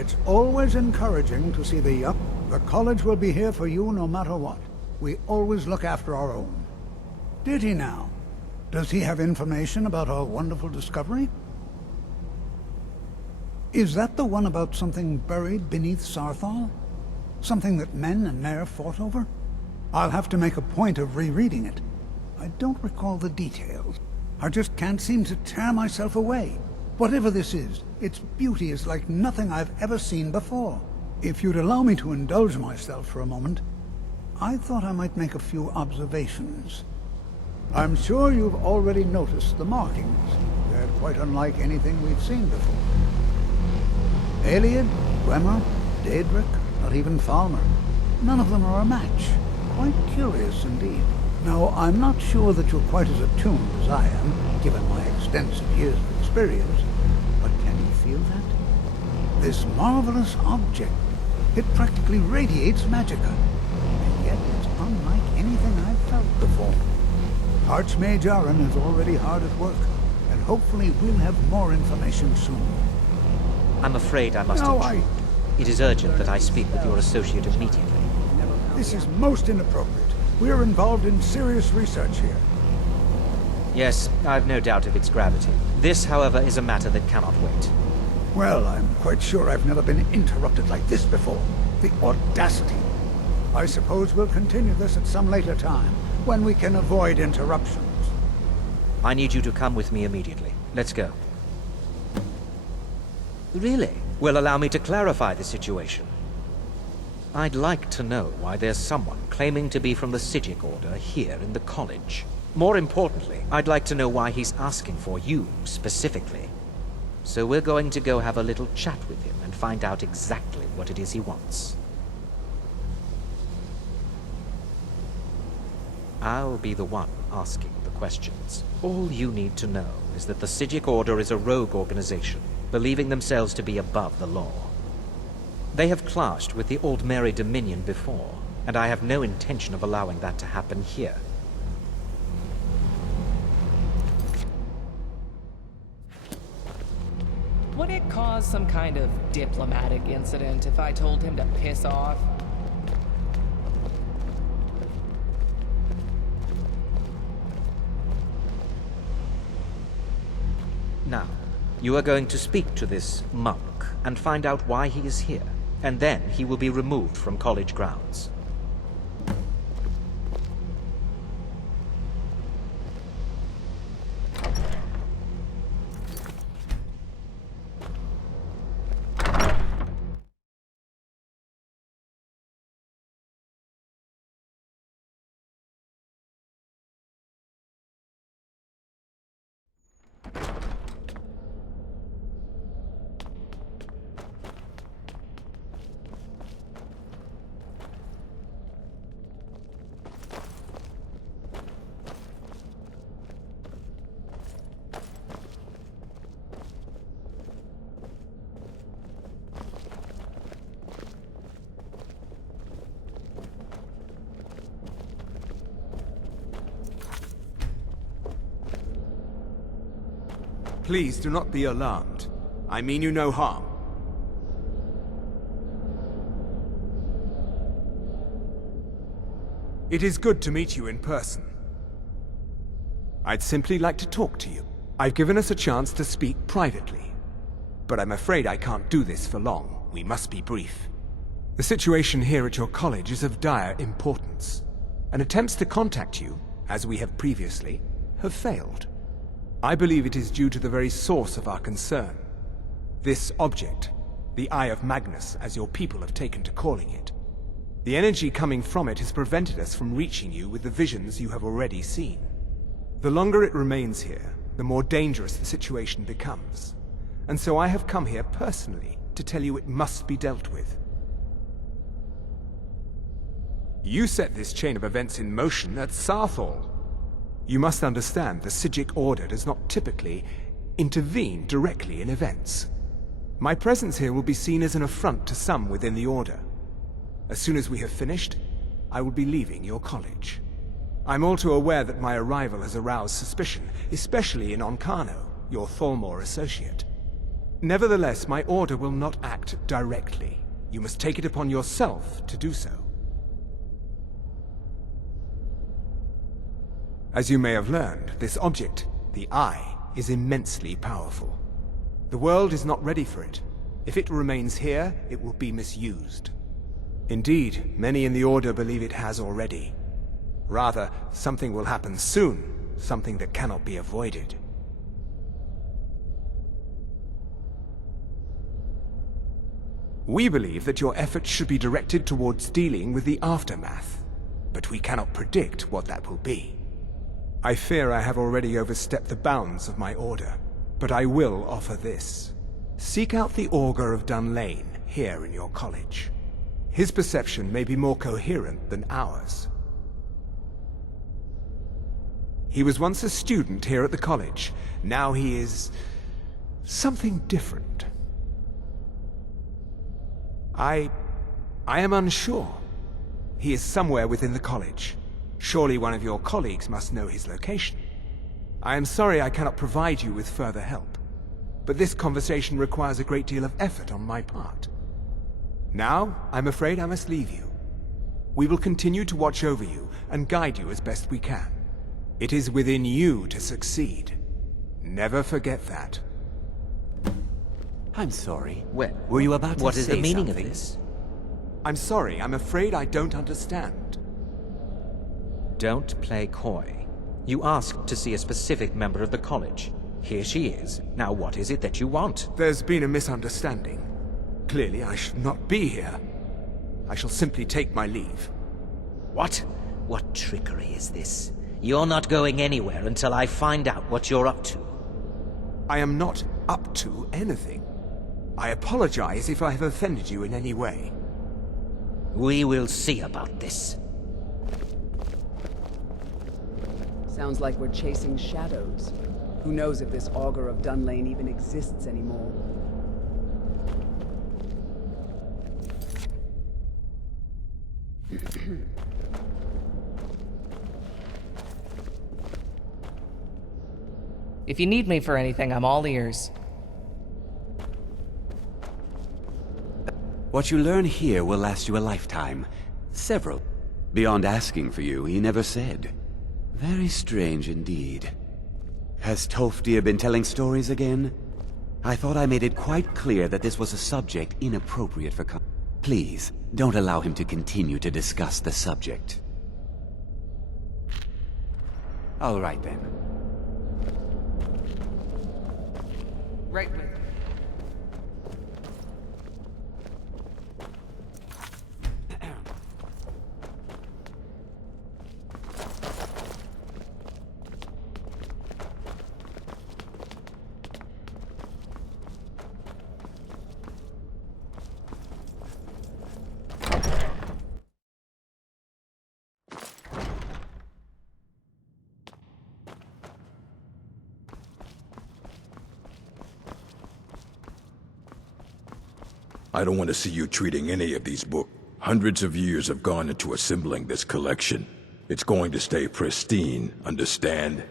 It's always encouraging to see the yup. The college will be here for you no matter what. We always look after our own. Did he now? Does he have information about our wonderful discovery? Is that the one about something buried beneath Sarthal? Something that men and Mare fought over? I'll have to make a point of rereading it. I don't recall the details. I just can't seem to tear myself away. Whatever this is, its beauty is like nothing I've ever seen before. If you'd allow me to indulge myself for a moment, I thought I might make a few observations. I'm sure you've already noticed the markings. They're quite unlike anything we've seen before. Aliad, Gwemmer, Daedric, not even Falmer. None of them are a match. Quite curious indeed. Now, I'm not sure that you're quite as attuned as I am, given my extensive years of experience, but can you feel that? This marvelous object, it practically radiates magicka, and yet it's unlike anything I've felt before. Archmage Aaron is already hard at work, and hopefully we'll have more information soon. I'm afraid I must intrude. It is urgent that I speak with your associate immediately. This is most inappropriate. We're involved in serious research here. Yes, I've no doubt of its gravity. This, however, is a matter that cannot wait. Well, I'm quite sure I've never been interrupted like this before. The audacity. I suppose we'll continue this at some later time, when we can avoid interruptions. I need you to come with me immediately. Let's go. Really? Well, allow me to clarify the situation. I'd like to know why there's someone claiming to be from the Psijic Order here in the college. More importantly, I'd like to know why he's asking for you, specifically. So we're going to go have a little chat with him and find out exactly what it is he wants. I'll be the one asking the questions. All you need to know is that the Psijic Order is a rogue organization, believing themselves to be above the law. They have clashed with the Aldmeri Dominion before, and I have no intention of allowing that to happen here. Would it cause some kind of diplomatic incident if I told him to piss off? Now, you are going to speak to this monk and find out why he is here, and then he will be removed from college grounds. Please do not be alarmed. I mean you no harm. It is good to meet you in person. I'd simply like to talk to you. I've given us a chance to speak privately. But I'm afraid I can't do this for long. We must be brief. The situation here at your college is of dire importance, and attempts to contact you, as we have previously, have failed. I believe it is due to the very source of our concern. This object, the Eye of Magnus, as your people have taken to calling it. The energy coming from it has prevented us from reaching you with the visions you have already seen. The longer it remains here, the more dangerous the situation becomes. And so I have come here personally to tell you it must be dealt with. You set this chain of events in motion at Sarthal. You must understand the Psijic Order does not typically intervene directly in events. My presence here will be seen as an affront to some within the Order. As soon as we have finished, I will be leaving your college. I'm all too aware that my arrival has aroused suspicion, especially in Onkano, your Thalmor associate. Nevertheless, my order will not act directly. You must take it upon yourself to do so. As you may have learned, this object, the Eye, is immensely powerful. The world is not ready for it. If it remains here, it will be misused. Indeed, many in the Order believe it has already. Rather, something will happen soon, something that cannot be avoided. We believe that your efforts should be directed towards dealing with the aftermath, but we cannot predict what that will be. I fear I have already overstepped the bounds of my order, but I will offer this. Seek out the Augur of Dunlane here in your college. His perception may be more coherent than ours. He was once a student here at the college. Now he is something different. I am unsure. He is somewhere within the college. Surely one of your colleagues must know his location. I am sorry I cannot provide you with further help, but this conversation requires a great deal of effort on my part. Now, I'm afraid I must leave you. We will continue to watch over you and guide you as best we can. It is within you to succeed. Never forget that. I'm sorry. Well, Were you about to what is say the meaning something? of this? I'm sorry, I'm afraid I don't understand. Don't play coy. You asked to see a specific member of the college. Here she is. Now what is it that you want? There's been a misunderstanding. Clearly, I should not be here. I shall simply take my leave. What? What trickery is this? You're not going anywhere until I find out what you're up to. I am not up to anything. I apologize if I have offended you in any way. We will see about this. Sounds like we're chasing shadows. Who knows if this Augur of Dunlane even exists anymore? If you need me for anything, I'm all ears. What you learn here will last you a lifetime. Several. Beyond asking for you, he never said. Very strange indeed. Has Tofdir been telling stories again? I thought I made it quite clear that this was a subject inappropriate for Please, don't allow him to continue to discuss the subject. All right then. Right with I don't want to see you treating any of these books. Hundreds of years have gone into assembling this collection. It's going to stay pristine, understand?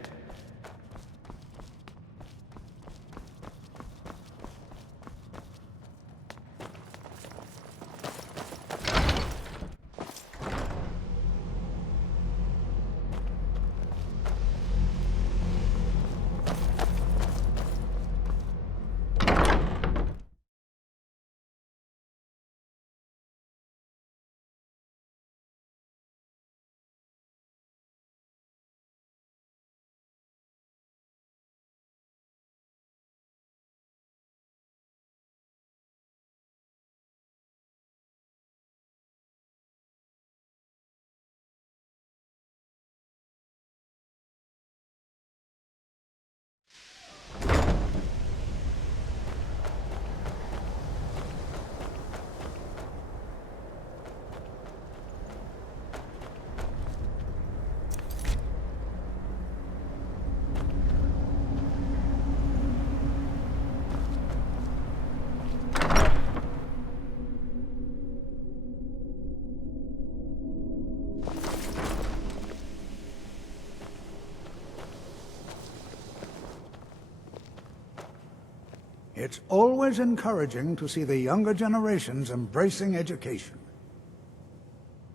It's always encouraging to see the younger generations embracing education.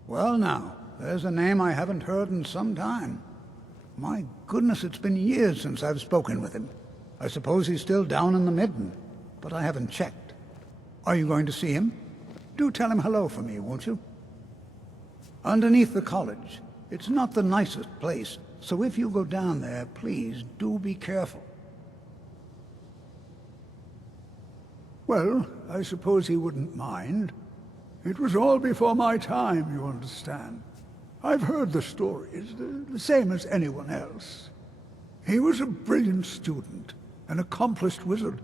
Well now, there's a name I haven't heard in some time. My goodness, it's been years since I've spoken with him. I suppose he's still down in the Midden, but I haven't checked. Are you going to see him? Do tell him hello for me, won't you? Underneath the college. It's not the nicest place, so if you go down there, please do be careful. Well, I suppose he wouldn't mind. It was all before my time, you understand. I've heard the stories, the same as anyone else. He was a brilliant student, an accomplished wizard,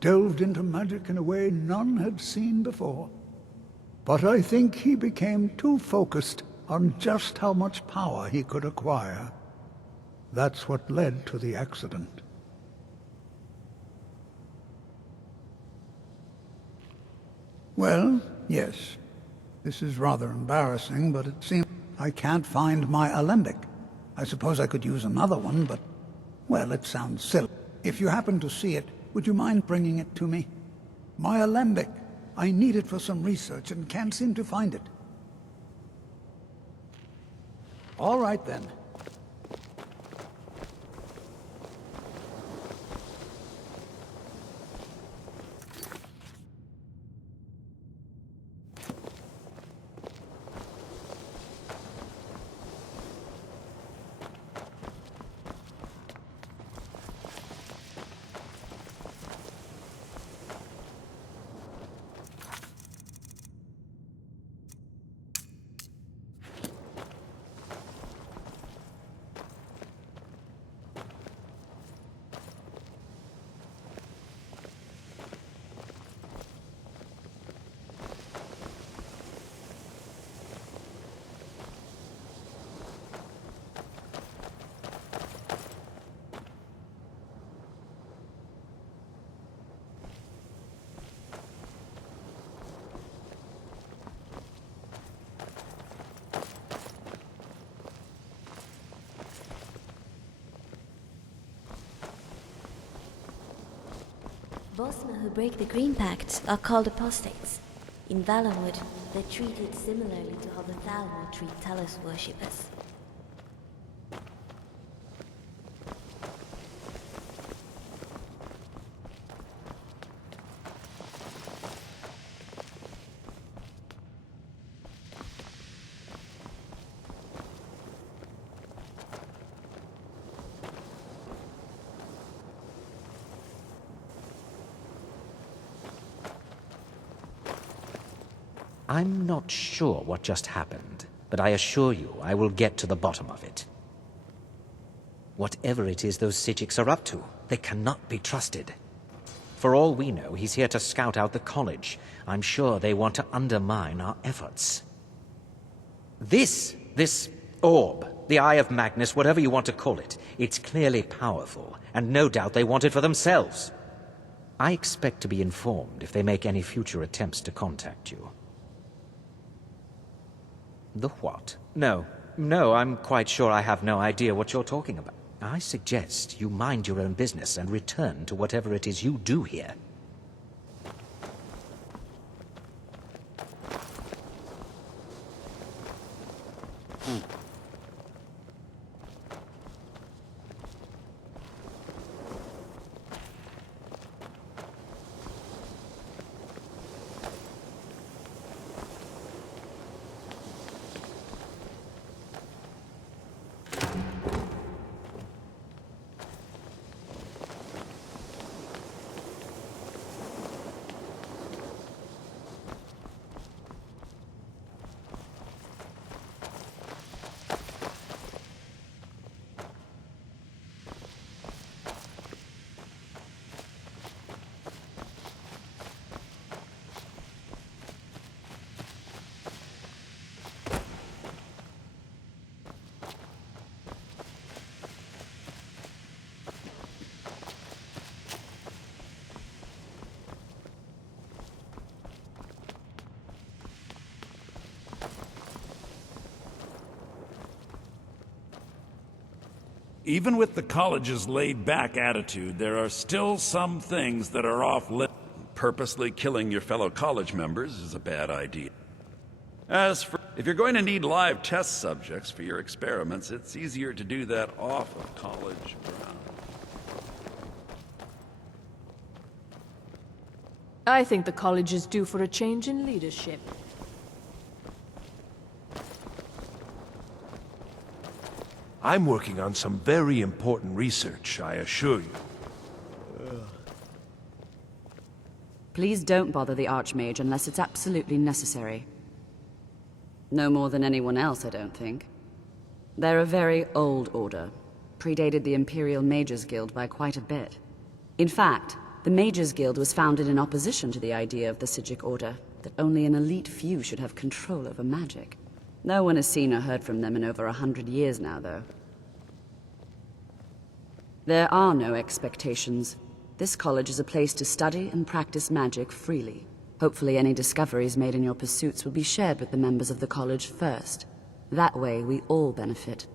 delved into magic in a way none had seen before. But I think he became too focused on just how much power he could acquire. That's what led to the accident. Well, yes. This is rather embarrassing, but it seems I can't find my alembic. I suppose I could use another one, but, well, it sounds silly. If you happen to see it, would you mind bringing it to me? My alembic. I need it for some research and can't seem to find it. All right, then. Bosmer who break the Green Pact are called apostates. In Valenwood, they're treated similarly to how the Thalmor treat Talos worshippers. I'm not sure what just happened, but I assure you I will get to the bottom of it. Whatever it is those Psijics are up to, they cannot be trusted. For all we know, he's here to scout out the college. I'm sure they want to undermine our efforts. This orb, the Eye of Magnus, whatever you want to call it, it's clearly powerful, and no doubt they want it for themselves. I expect to be informed if they make any future attempts to contact you. The what? No, I'm quite sure I have no idea what you're talking about. I suggest you mind your own business and return to whatever it is you do here. Even with the college's laid-back attitude, there are still some things that are off-limits. Purposely killing your fellow college members is a bad idea. As for if you're going to need live test subjects for your experiments, it's easier to do that off of college ground. I think the college is due for a change in leadership. I'm working on some very important research, I assure you. Please don't bother the Archmage unless it's absolutely necessary. No more than anyone else, I don't think. They're a very old order, predated the Imperial Mages Guild by quite a bit. In fact, the Mages Guild was founded in opposition to the idea of the Psijic Order, that only an elite few should have control over magic. No one has seen or heard from them in over 100 years now, though. There are no expectations. This college is a place to study and practice magic freely. Hopefully any discoveries made in your pursuits will be shared with the members of the college first. That way, we all benefit.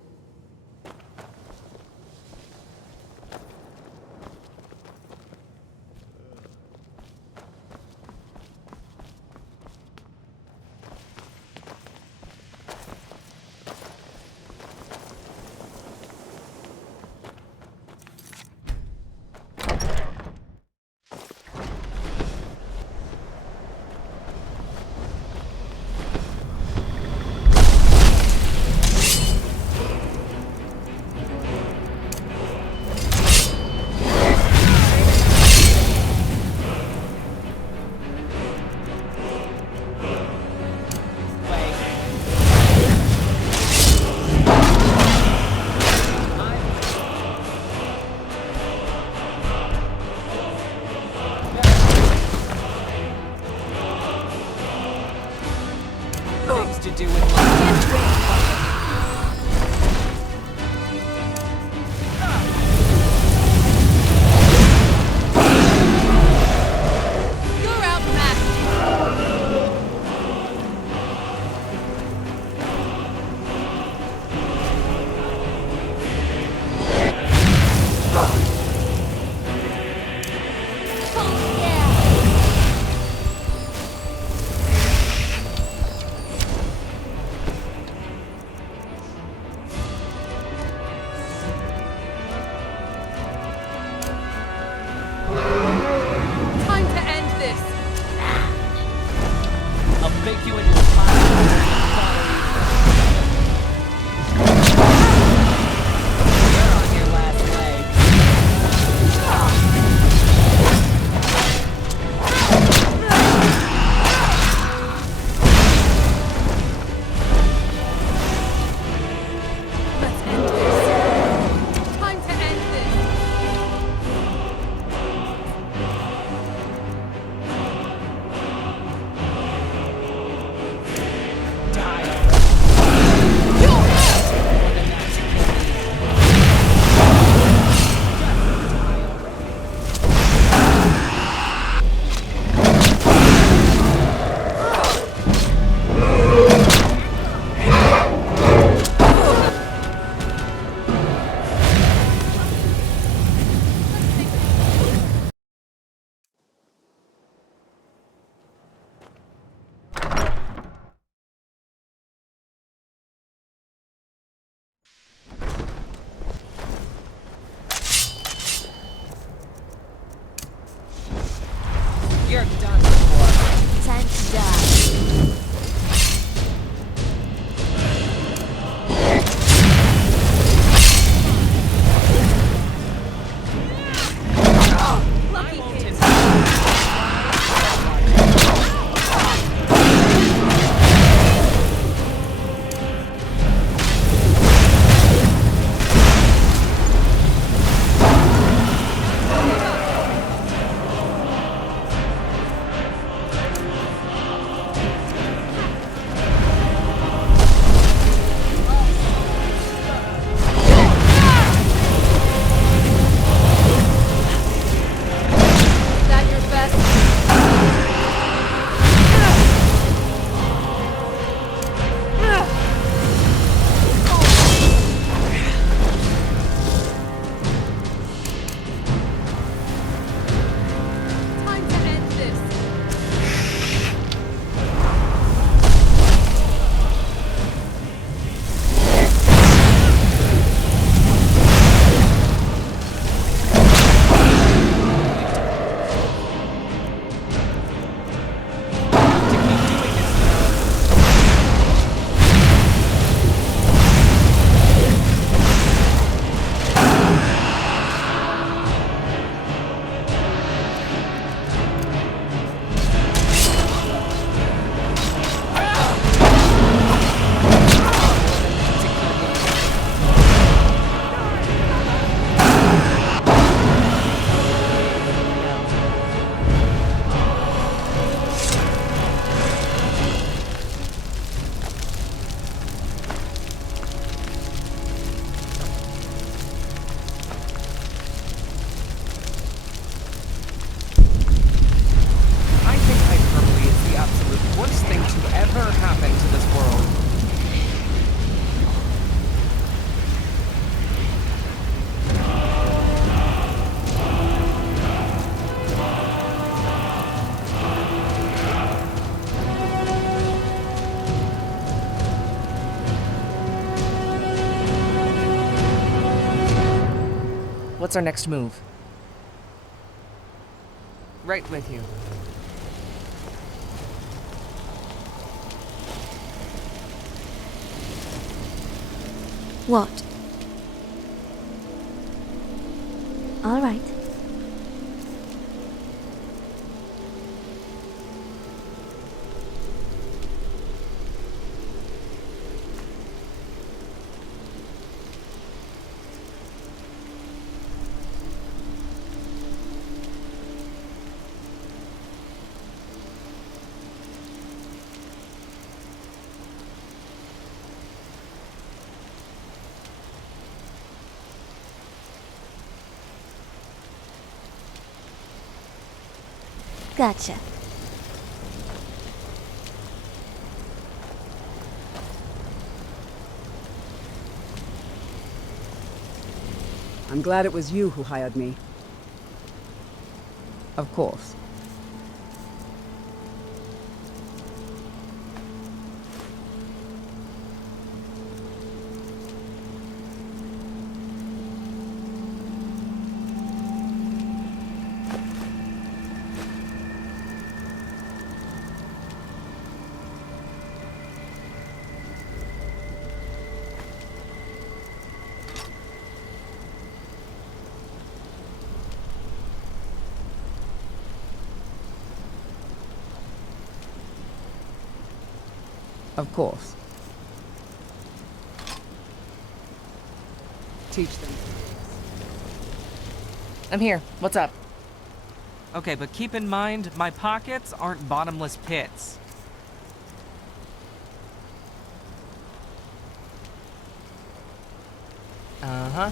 What's our next move? Right with you. What? All right. Gotcha. I'm glad it was you who hired me. Of course. Of course. Teach them. I'm here. What's up? Okay, but keep in mind, my pockets aren't bottomless pits. Uh-huh.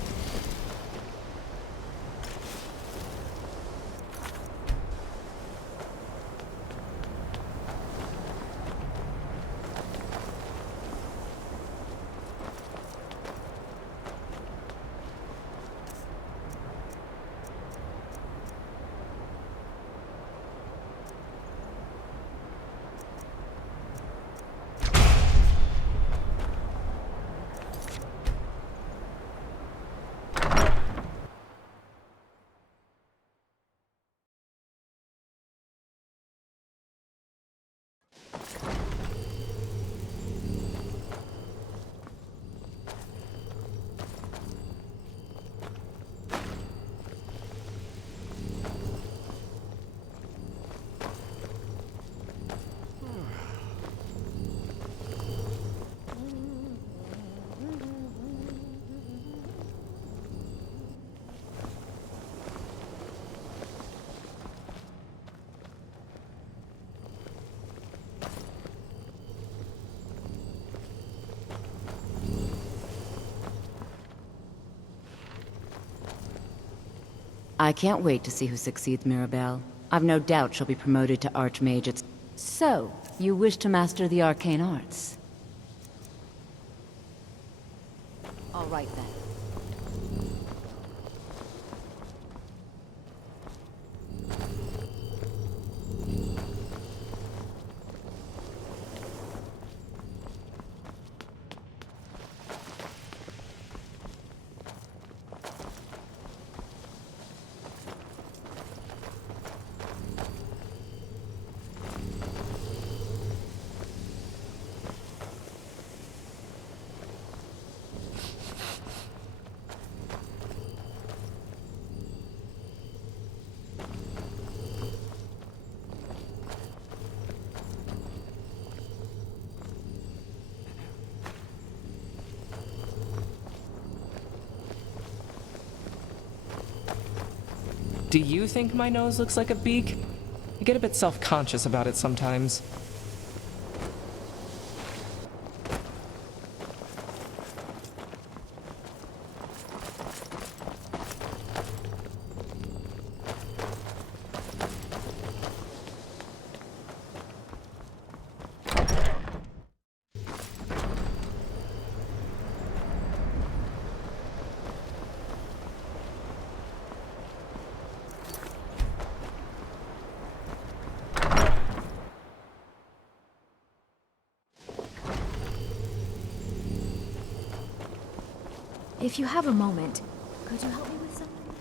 I can't wait to see who succeeds Mirabelle. I've no doubt she'll be promoted to Archmage. So, you wish to master the arcane arts? All right then. Do you think my nose looks like a beak? I get a bit self-conscious about it sometimes. If you have a moment, could you help me with something?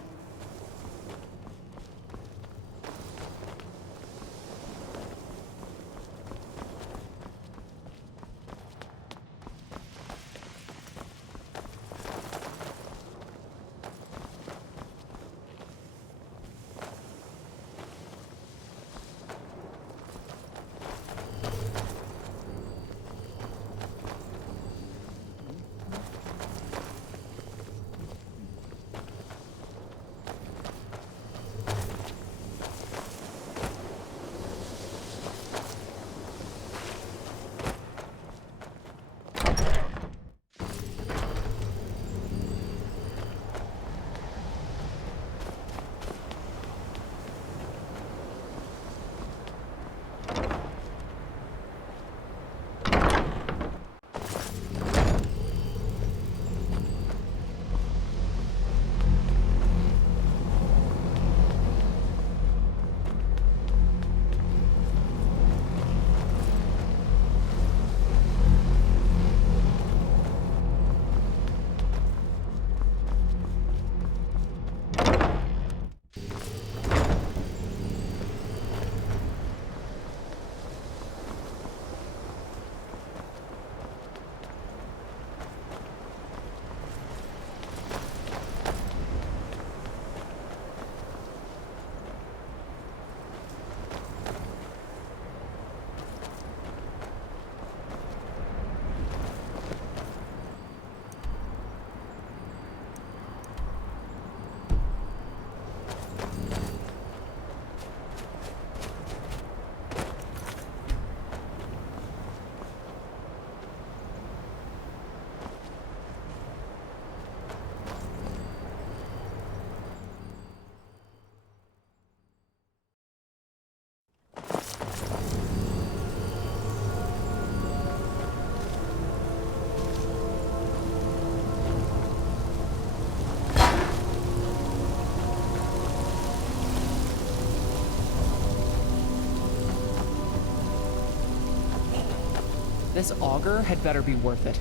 This auger had better be worth it.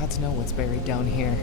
Gods know what's buried down here.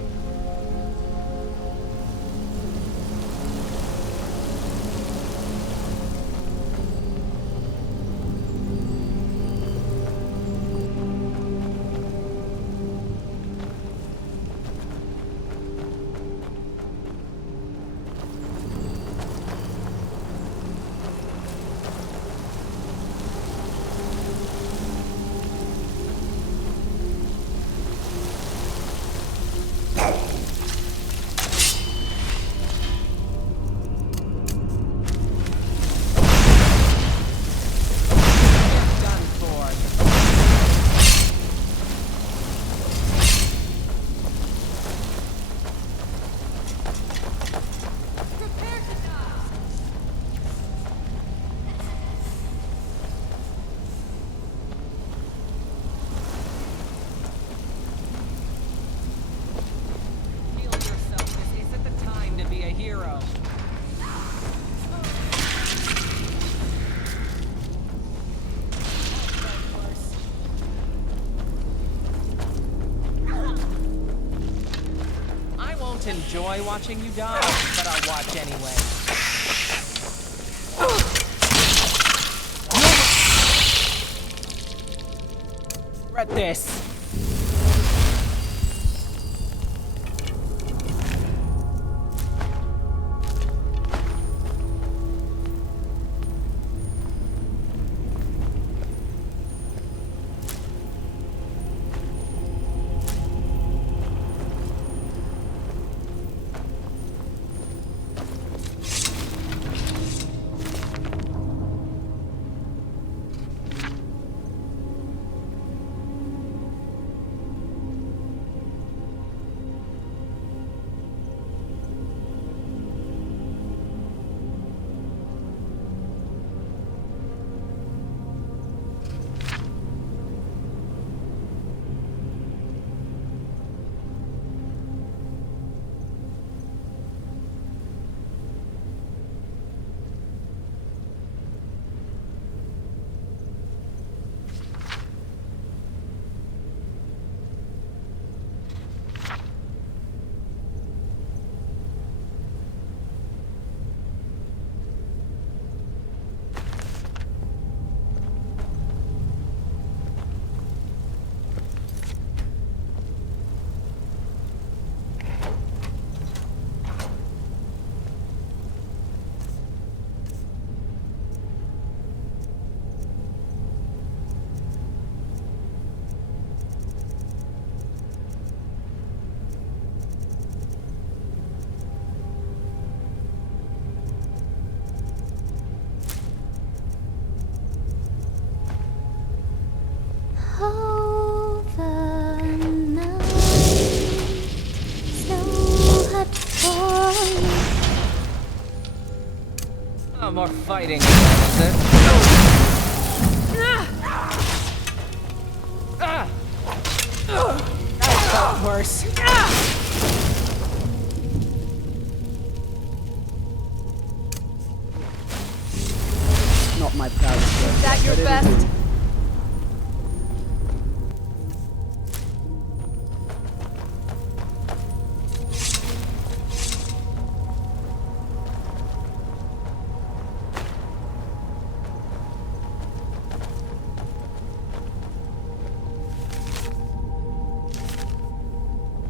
Enjoy watching you die, but I'll watch anyway. Read this. More fighting, is it? That felt worse. Not my proudest work. Is that your best?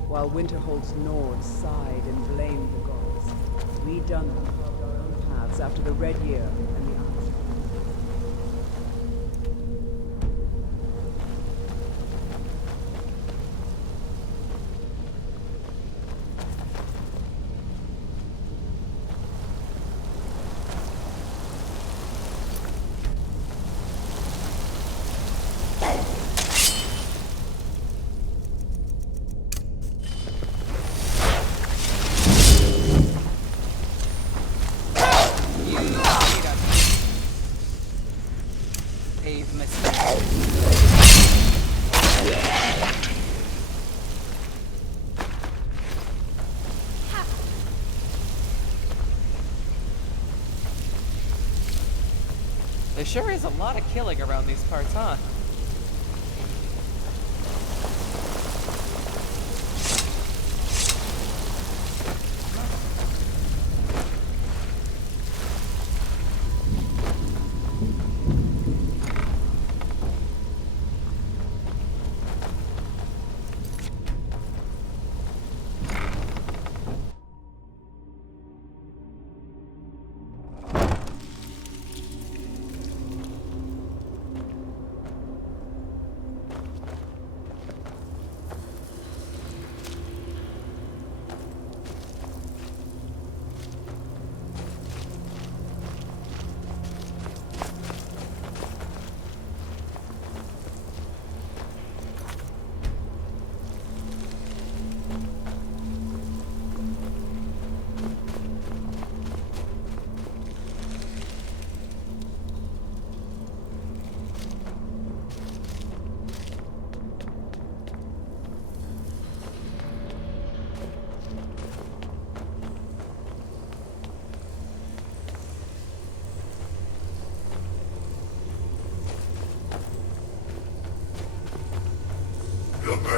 While Winterholt's Nords sighed and blamed the gods, we Dunmen carved our own paths after the Red Year and the Ice. There sure is a lot of killing around these parts, huh?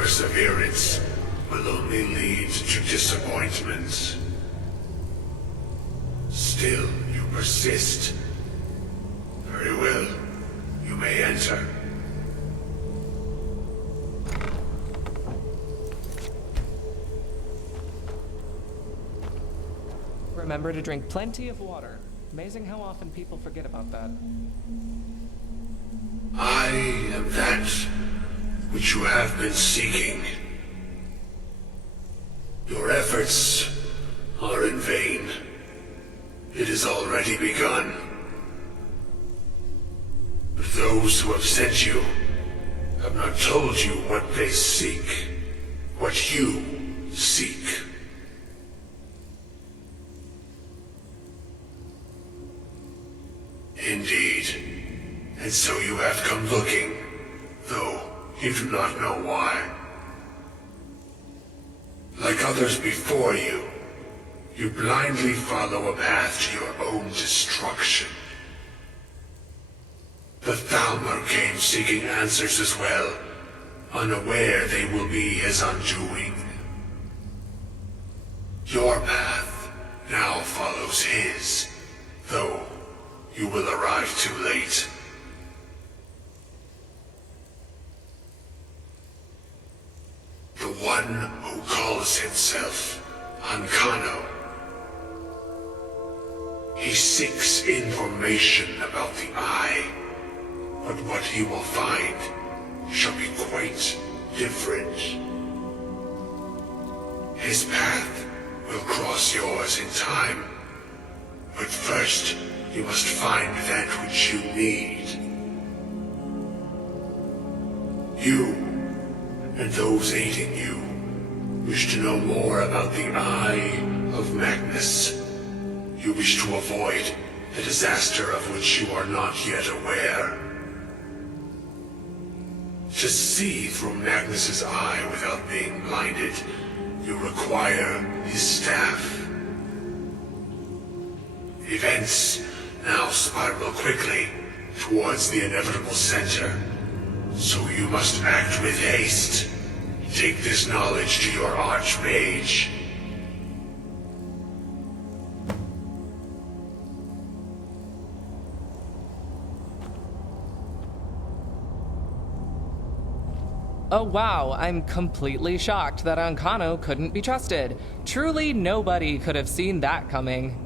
perseverance will only lead to disappointment. Still, you persist. Very well. You may enter. Remember to drink plenty of water. Amazing how often people forget about that. I am that which you have been seeking. Your efforts are in vain. It has already begun. But those who have sent you have not told you what they seek, what you seek. Indeed. And so you have come looking, though you do not know why. Like others before you, you blindly follow a path to your own destruction. The Thalmor came seeking answers as well, unaware they will be his undoing. Your path now follows his, though you will arrive too late. The one who calls himself Ancano. He seeks information about the Eye, but what he will find shall be quite different. His path will cross yours in time, but first you must find that which you need. You and those aiding you wish to know more about the Eye of Magnus. You wish to avoid the disaster of which you are not yet aware. To see through Magnus's eye without being blinded, you require his staff. Events now spiral quickly towards the inevitable center, so you must act with haste. Take this knowledge to your Archmage. Oh wow, I'm completely shocked that Ancano couldn't be trusted. Truly nobody could have seen that coming.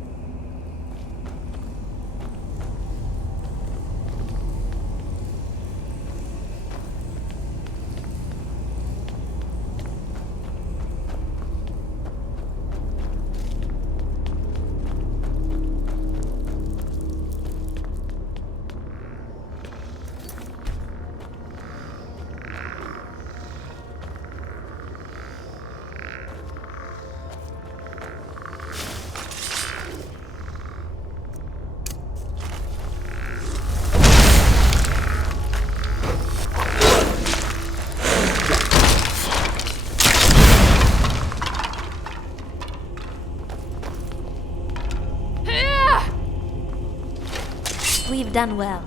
We've done well.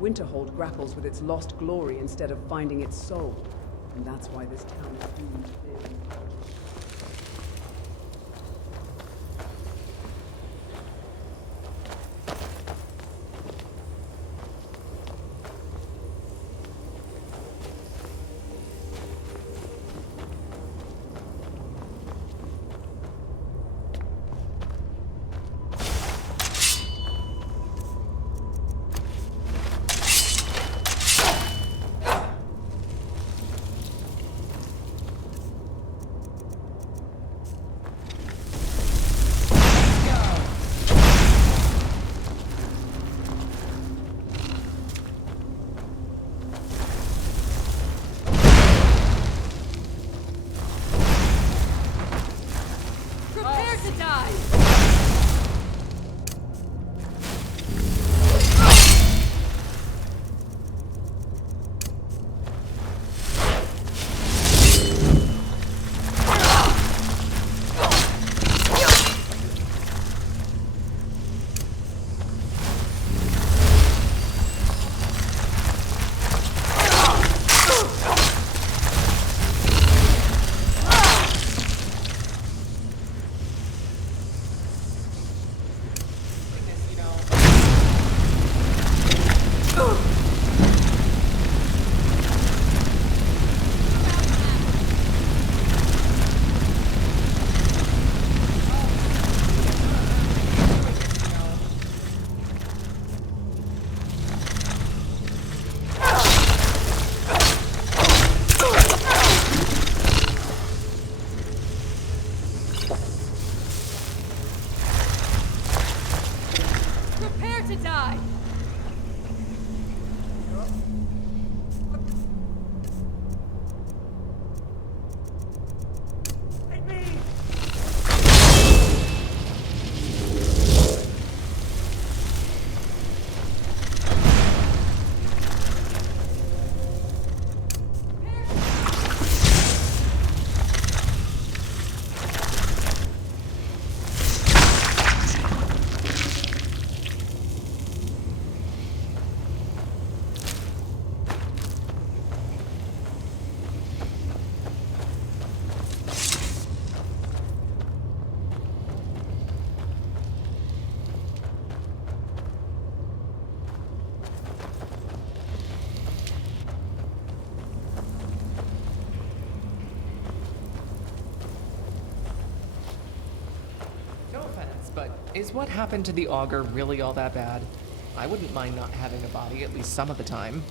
Winterhold grapples with its lost glory instead of finding its soul. And that's why this town is doomed to fail. is what happened to the augur really all that bad? I wouldn't mind not having a body at least some of the time.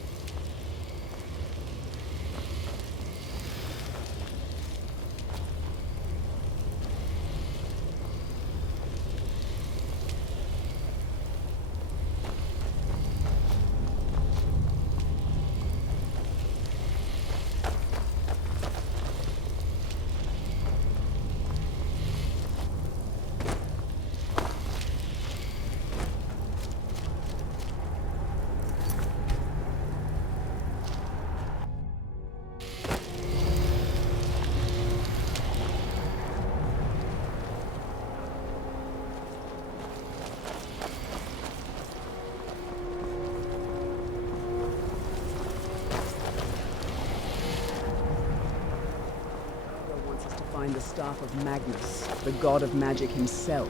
Find the staff of Magnus, the god of magic himself.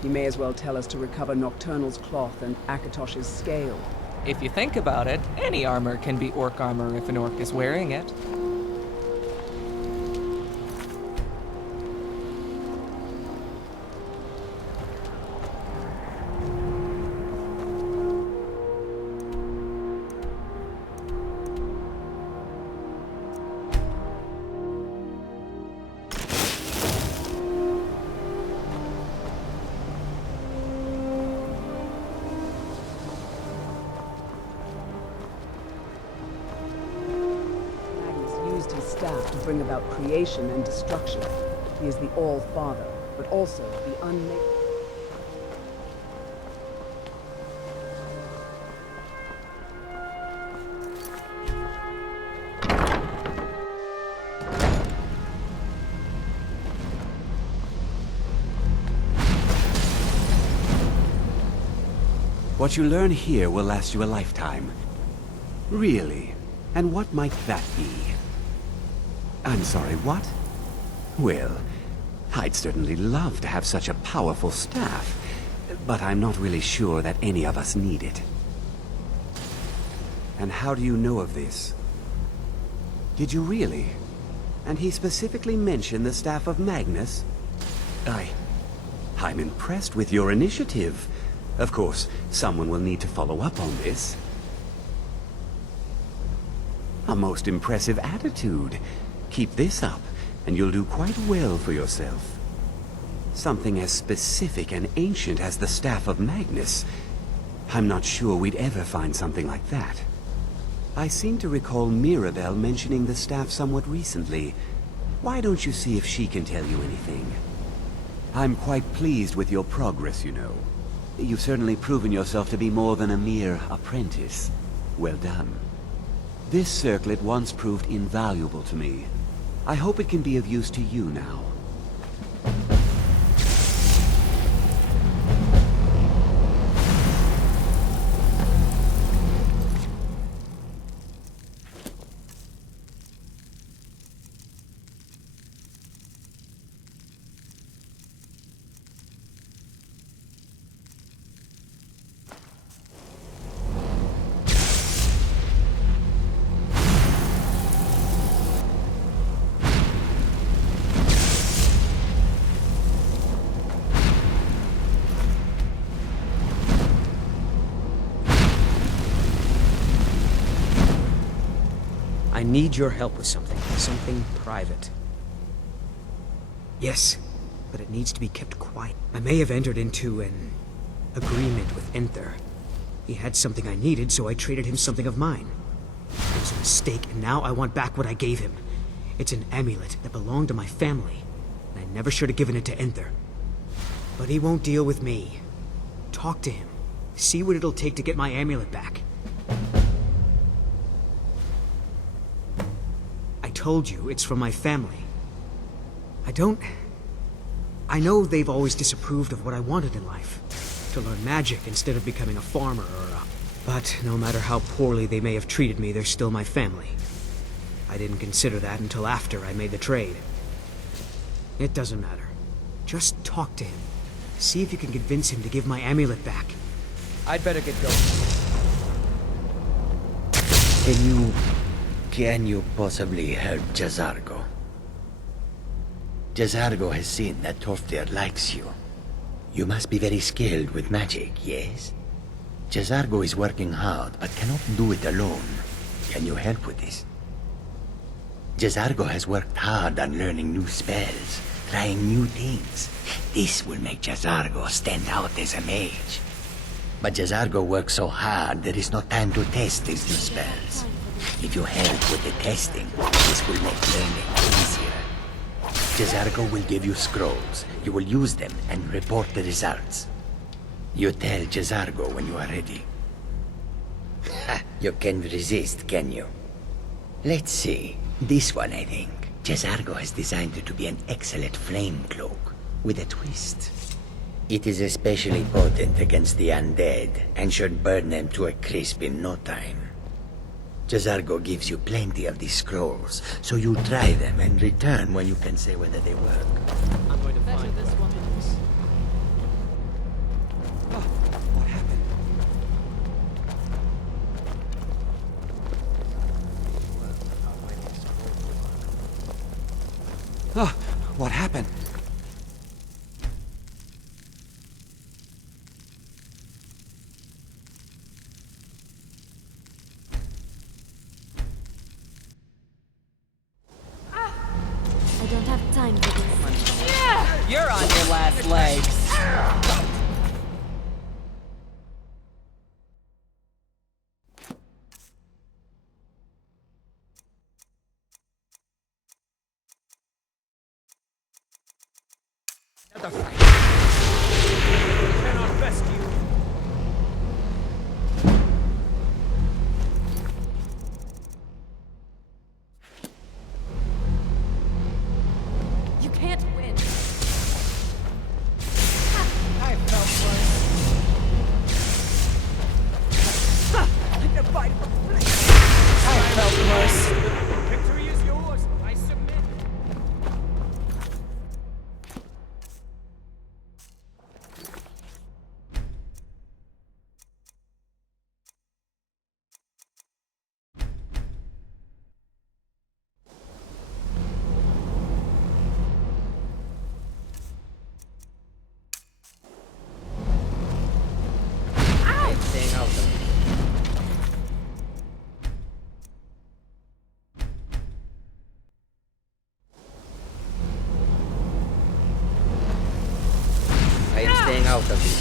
He may as well tell us to recover Nocturnal's cloth and Akatosh's scale. If you think about it, any armor can be orc armor if an orc is wearing it. Staff to bring about creation and destruction. He is the All-Father, but also the unmade. What you learn here will last you a lifetime. Really? And what might that be? I'm sorry, what? Well, I'd certainly love to have such a powerful staff, but I'm not really sure that any of us need it. And how do you know of this? Did you really? And he specifically mentioned the staff of Magnus? I'm impressed with your initiative. Of course, someone will need to follow up on this. A most impressive attitude. Keep this up, and you'll do quite well for yourself. Something as specific and ancient as the Staff of Magnus. I'm not sure we'd ever find something like that. I seem to recall Mirabelle mentioning the staff somewhat recently. Why don't you see if she can tell you anything? I'm quite pleased with your progress, you know. You've certainly proven yourself to be more than a mere apprentice. Well done. This circlet once proved invaluable to me. I hope it can be of use to you now. I need your help with something private. Yes, but it needs to be kept quiet. I may have entered into an agreement with Enther. He had something I needed, so I traded him something of mine. It was a mistake, and now I want back what I gave him. It's an amulet that belonged to my family, and I never should have given it to Enther. But he won't deal with me. Talk to him. See what it'll take to get my amulet back. I told you, it's from my family. I know they've always disapproved of what I wanted in life. To learn magic instead of becoming a farmer But no matter how poorly they may have treated me, they're still my family. I didn't consider that until after I made the trade. It doesn't matter. Just talk to him. See if you can convince him to give my amulet back. I'd better get going. Can you possibly help Jazargo? Jazargo has seen that Toftir likes you. You must be very skilled with magic, yes? Jazargo is working hard, but cannot do it alone. Can you help with this? Jazargo has worked hard on learning new spells, trying new things. This will make Jazargo stand out as a mage. But Jazargo works so hard, there is no time to test these new spells. If you help with the testing, this will make learning easier. Jazargo will give you scrolls. You will use them and report the results. You tell Jazargo when you are ready. Ha! You can't resist, can you? Let's see. This one, I think. Jazargo has designed it to be an excellent flame cloak, with a twist. It is especially potent against the undead, and should burn them to a crisp in no time. Jazargo gives you plenty of these scrolls, so you try them and return when you can say whether they work. I'm going to find this one. Oh, what happened? Oh, what happened? I don't have time for this. You're on your last legs. Cannot rescue. You can't win. I felt worse. I'm gonna fight for I felt worse. Victory is yours. I submit. I'm staying out of it. I am staying out of this.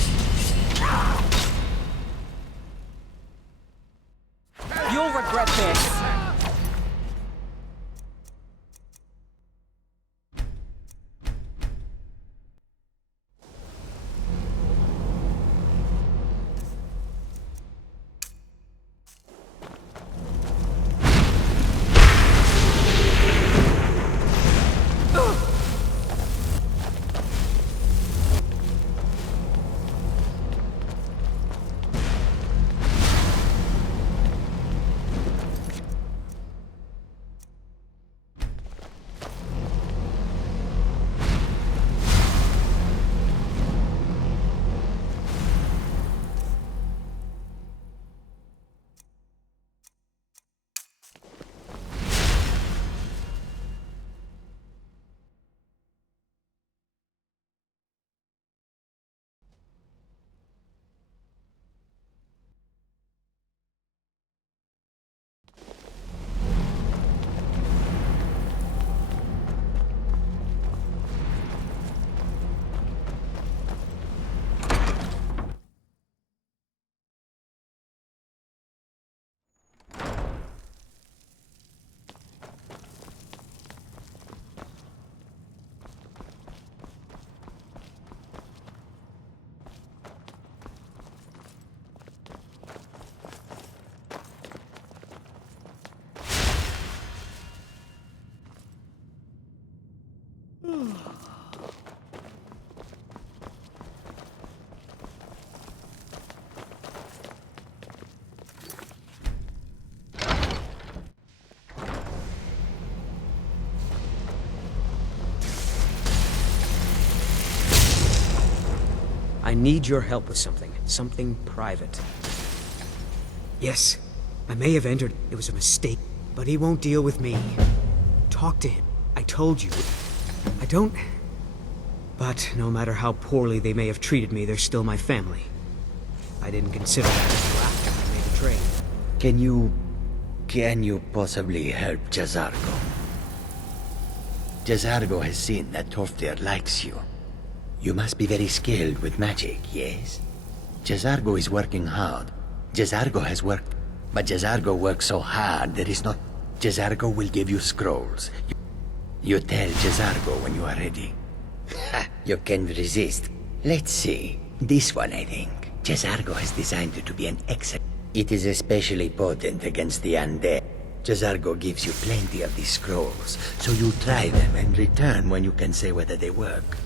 You'll regret this. I need your help with something. Something private. Yes, I may have entered. It was a mistake, but he won't deal with me. Talk to him. I told you. I don't... But no matter how poorly they may have treated me, they're still my family. I didn't consider that until after I made the trade. Can you possibly help Jazargo? Jazargo has seen that Toftir likes you. You must be very skilled with magic, yes? Jazargo is working hard. Jazargo has worked, but Jazargo works so hard there is not... Jazargo will give you scrolls. You tell Jazargo when you are ready. Ha! You can't resist. Let's see. This one, I think. Jazargo has designed it to be an excellent... It is especially potent against the undead. Jazargo gives you plenty of these scrolls, so you try them and return when you can say whether they work.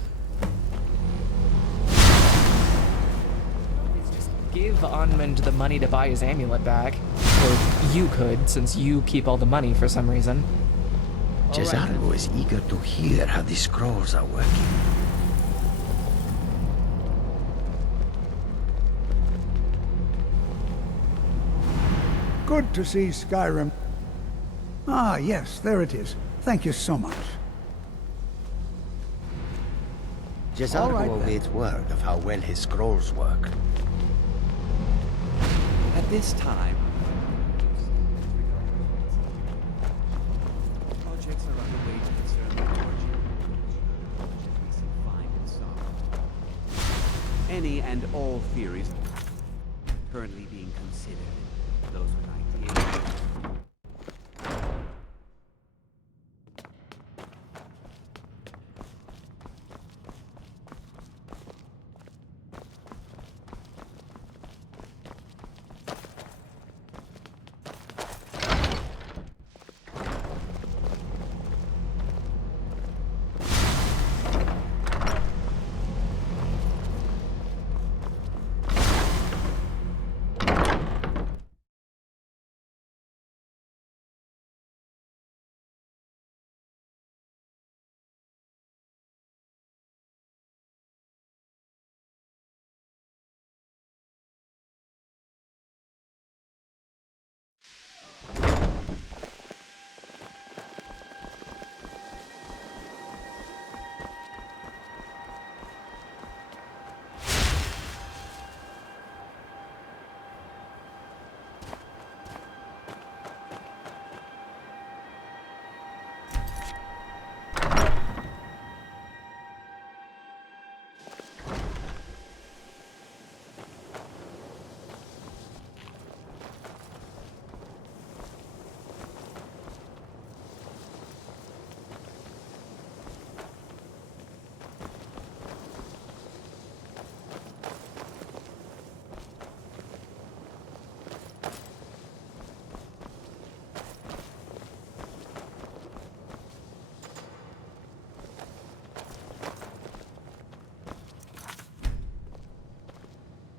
Give Onmund the money to buy his amulet back. Or you could, since you keep all the money for some reason. Jazargo is eager to hear how the scrolls are working. Good to see Skyrim. Ah, yes, there it is. Thank you so much. Jazargo awaits word of how well his scrolls work. At this time, projects are underway to concern the origin we see find and solve. Any and all theories currently being considered. Those with ideas.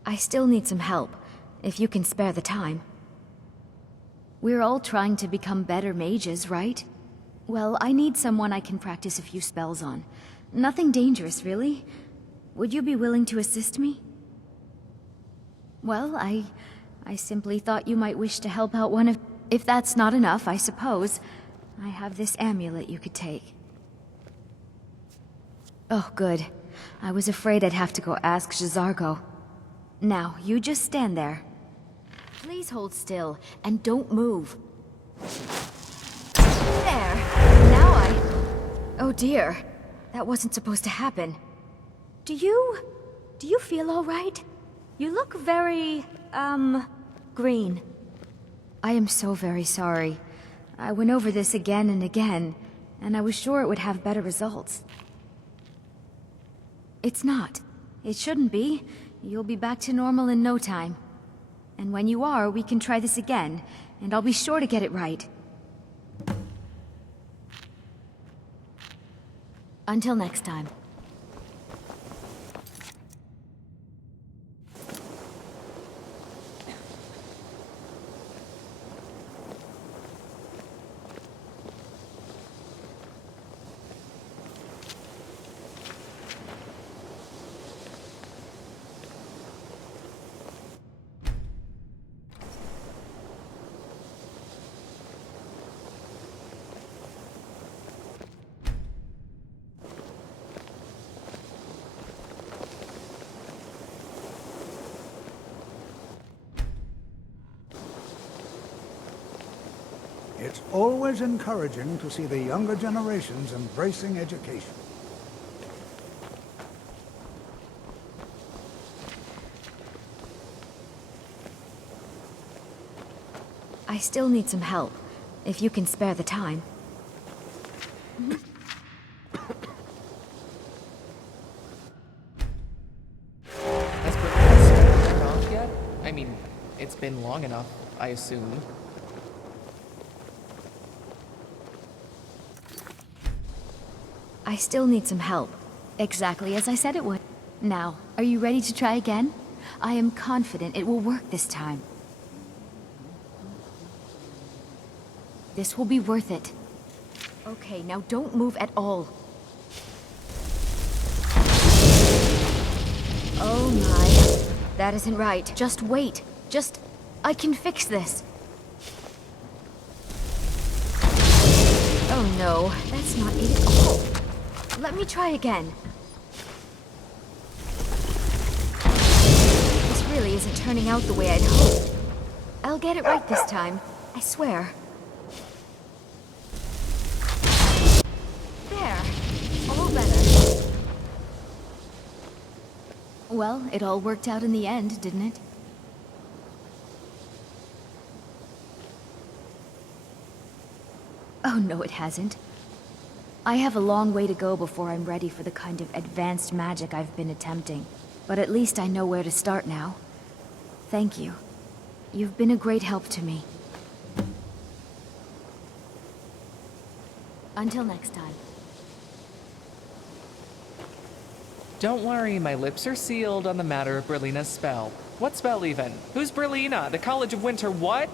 I still need some help, if you can spare the time. We're all trying to become better mages, right? Well, I need someone I can practice a few spells on. Nothing dangerous, really. Would you be willing to assist me? Well, I simply thought you might wish to help out one of... If that's not enough, I suppose, I have this amulet you could take. Oh, good. I was afraid I'd have to go ask Jazargo. Now, you just stand there. Please hold still, and don't move. There! Now Oh dear. That wasn't supposed to happen. Do you feel all right? You look very, green. I am so very sorry. I went over this again and again, and I was sure it would have better results. It's not. It shouldn't be. You'll be back to normal in no time. And when you are, we can try this again, and I'll be sure to get it right. Until next time. It's always encouraging to see the younger generations embracing education. I still need some help, if you can spare the time. Has Berlina's turned off yet? I mean, it's been long enough, I assume. I still need some help. Exactly as I said it would. Now, are you ready to try again? I am confident it will work this time. This will be worth it. Okay, now don't move at all. Oh my. That isn't right. Just wait. I can fix this. Oh no, that's not it at all. Let me try again. This really isn't turning out the way I'd hoped. I'll get it right this time. I swear. There. All better. Well, it all worked out in the end, didn't it? Oh no, it hasn't. I have a long way to go before I'm ready for the kind of advanced magic I've been attempting. But at least I know where to start now. Thank you. You've been a great help to me. Until next time. Don't worry, my lips are sealed on the matter of Berlina's spell. What spell even? Who's Berlina? The College of Winter what?